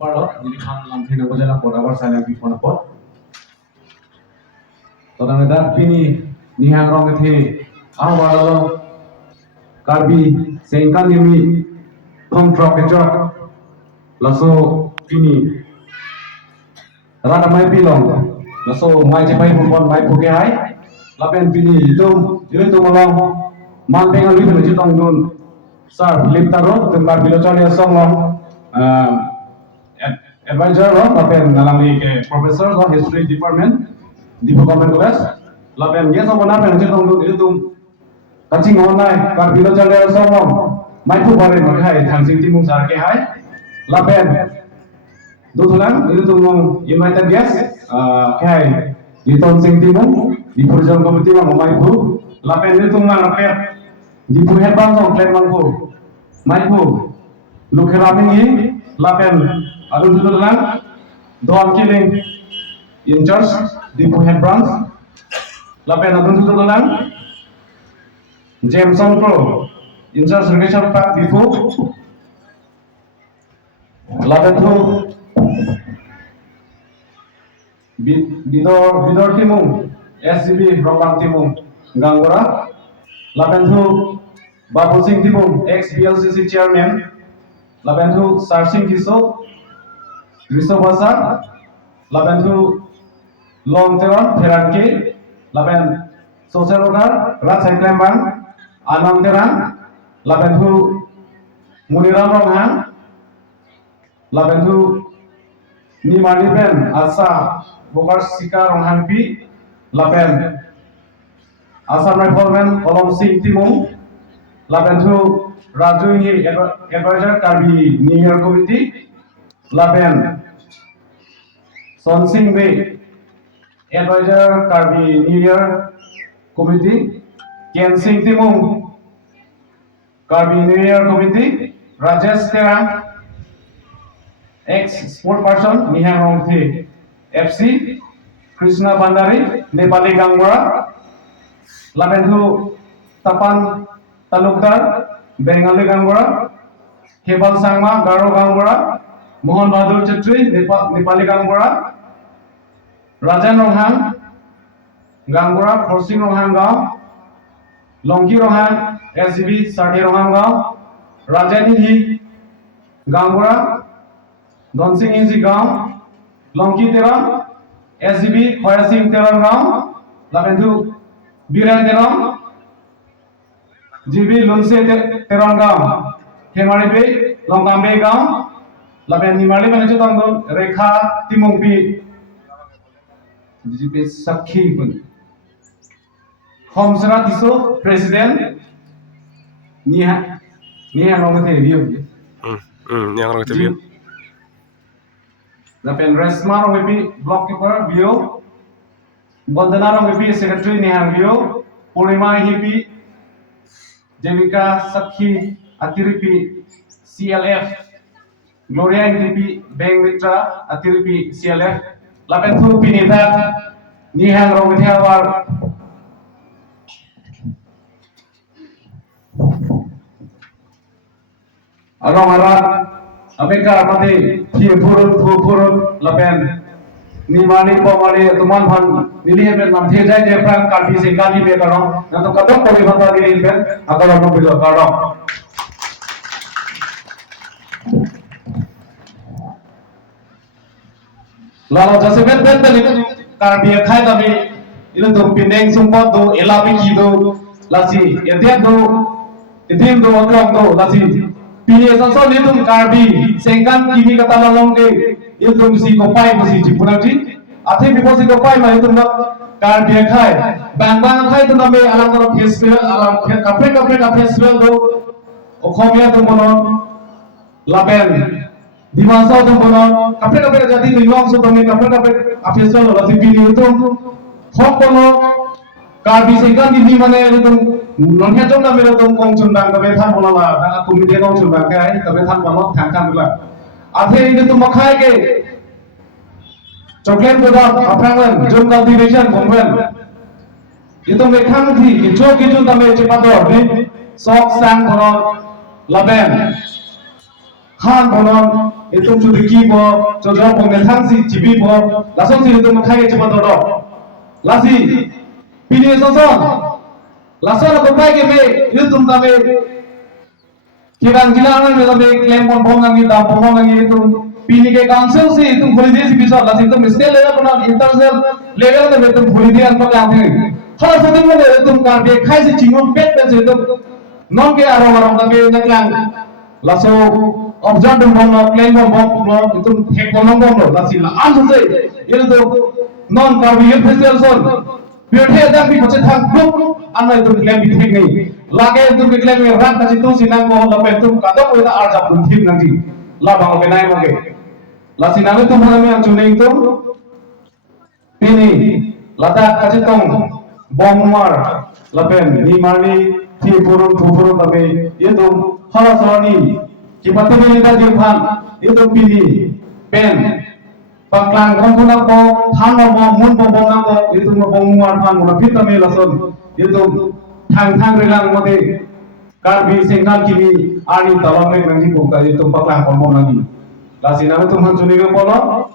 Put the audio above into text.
Parlo, jadi kan lampi nunggu jalan pot awal saya lagi phone pot. Tolong ada pini nihang rong itu awal lo karbi sengkan yumi kontrol kejok laso pini rada mai pilong laso mai cepai pun mai puke hai lapen pini itu malong mantengan lihat macam tong nun sar lip taro tempat bilo cari asong long advisor lo lapen ngalangi ke professor lo history department di Government College lapen dia sama napen macam tong nun itu kacing online kar bilo cari asong long mai pu bore no hai thang sing timung sar ke hai lapen dutulan itu tung invited guest ke hai di ton sing timung di program komite mang mai pu lapen itu tung mang rapet di puhet bang song klen bang pu mai pu lukerami ni lapen alun dutulan doan killing in charge di puhet branch lapen alun dutulan Jameson Pro in charge irrigation pack difu lapen tu bidor timung SCB Rombang timung Ganggora lapen tu Babu Singh timung ex BLCC chairman lapen tu Sarsing Kiso Riso Basar lapen tu Long Teron Teranke lapen social worker Ratsai Klembang Anam Teran lapen tu Muniram Ronghang lapen tu Nimani Ben Asa Bokar Sika Ronghang Pi lapen Assam Rifleman Kolom Singh Timung lapen tu Raju Ini Advisor Karbi New Year Committee lapen Son Singh Be Advisor Karbi New Year Committee Ken Singh Timung Karbi New Year Committee Rajesh Terang ex sport person Nihang Rongthi FC Krishna Bandari Nepali Gangbora lapen tu Tapan Talukdar Bengali Gangbora Kebal Sangma Garo Gangbora Mohan Bahadur Chetri Nepali Gangbora Rajan Ronghang Gangbora Forsing Ronghang Gaon Longki Ronghang SCB Sati Ronghang Gaon Rajan Hi Gangbora Donsing Inzi Gaon Longki Terang SCB Khoya Singh Terang Gaon lapen tu Biran Terang GB Lunse Terang Gaon Hemari Be Longkambe Gaon lapen Nimali Manager Tangdon Rekha Timung Pi GB Sakhi Pun Homsra Tiso President Niha Nongte Review Yang orang itu lapen Resma Rongpi Block Keeper Bio Bandana Rongpi Secretary Nihang Bio Purnima Hipi Jemika Sakhi Atiripi CLF Gloria Intipi Beng Mitra Atiripi CLF lapen tu Pinita Nihang Rongpi Awar Arong arat Amerika pati purut lapen Nimani pomani tuman bhan nili ben nam the jai je pran karbi se kali be karo na to kadok pori bhata nili ben akalo no bilo karo lalo jase ben ni karbi khai tami ilu to pineng sumpot do elapi ki do lasi edet do edim do akrok do lasi Pilihan sosok itu karbi, sengkan kini kata lalong ke itu si kopai masih cipunan ji, ati bipo si kopai mah itu nak karbi khai, bang khai itu namanya alam alam festival, alam kafe festival tu, okomia tu monon, lapen, di masa tu monon, kafe jadi tu yang sudah kami kafe festival lah, si pilih itu, hok monon, karbi sengkan kini mana itu nonnya jom na mera tong kong chundang kabe than bola la na komite kong chundang kai kabe than bola thang thang la athe inde tu makhai ke chocolate boda aprangan jom cultivation kongben itu mekhang thi kichu tame chepador ni sok sang bonon laben khan bonon itu sudah kibo jojo pengetang si jibi bo langsung si itu makai cepat dodo lasi pilih sosok langsung aku pakai be itu tabe kilang itu tabe klaim pon ngangi da pon ngangi itu pilih ke council si itu boleh dia si bisa lasi itu mesti level pun international level itu boleh dia apa yang ini kalau sedang mana itu karbe kai si cingun pet pet itu non ke arong tabe naklang langsung observe bom claim bom itu hek bom lasi la answer say itu non carbion festival son biar dah bi macam thang group anda itu claim bi hek ni lage itu claim ran kasi tu sinang mo lapen tu kado ko ita arjap pun thim nanti la bang benai mage lasi nang itu mana yang cuning tu ini lada kasi tong bom mar lapen ni mani thi purun tabe itu halasani Kipat ini kita jumpan itu pilih pen paklang kampung aku tanah mau mun mau aku itu mau muar pan mau kita melason itu tang relang mode karbi sengal kini ani dalam nanti buka itu paklang kampung lagi lasi nama tu hancur ni kalau